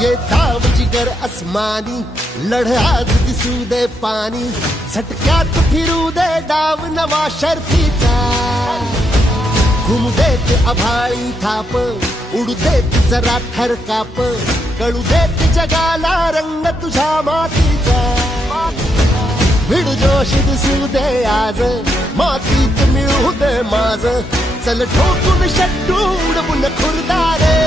ये धाव जिगर अस्मानी, लढ आज दिसू दे पाणी, झटक्यात फिरू दे डाव नवा शर्तीचा. घुमू देत आभाळी थाप, उडू देत जरा थरकाप, कळू देत जगाला रंग तुझ्या मातीचा. भिडू जोश दिसू दे आज, मातीत मिळू दे माझ. चल ठोकून शट्टू उडवून खुर्दारे.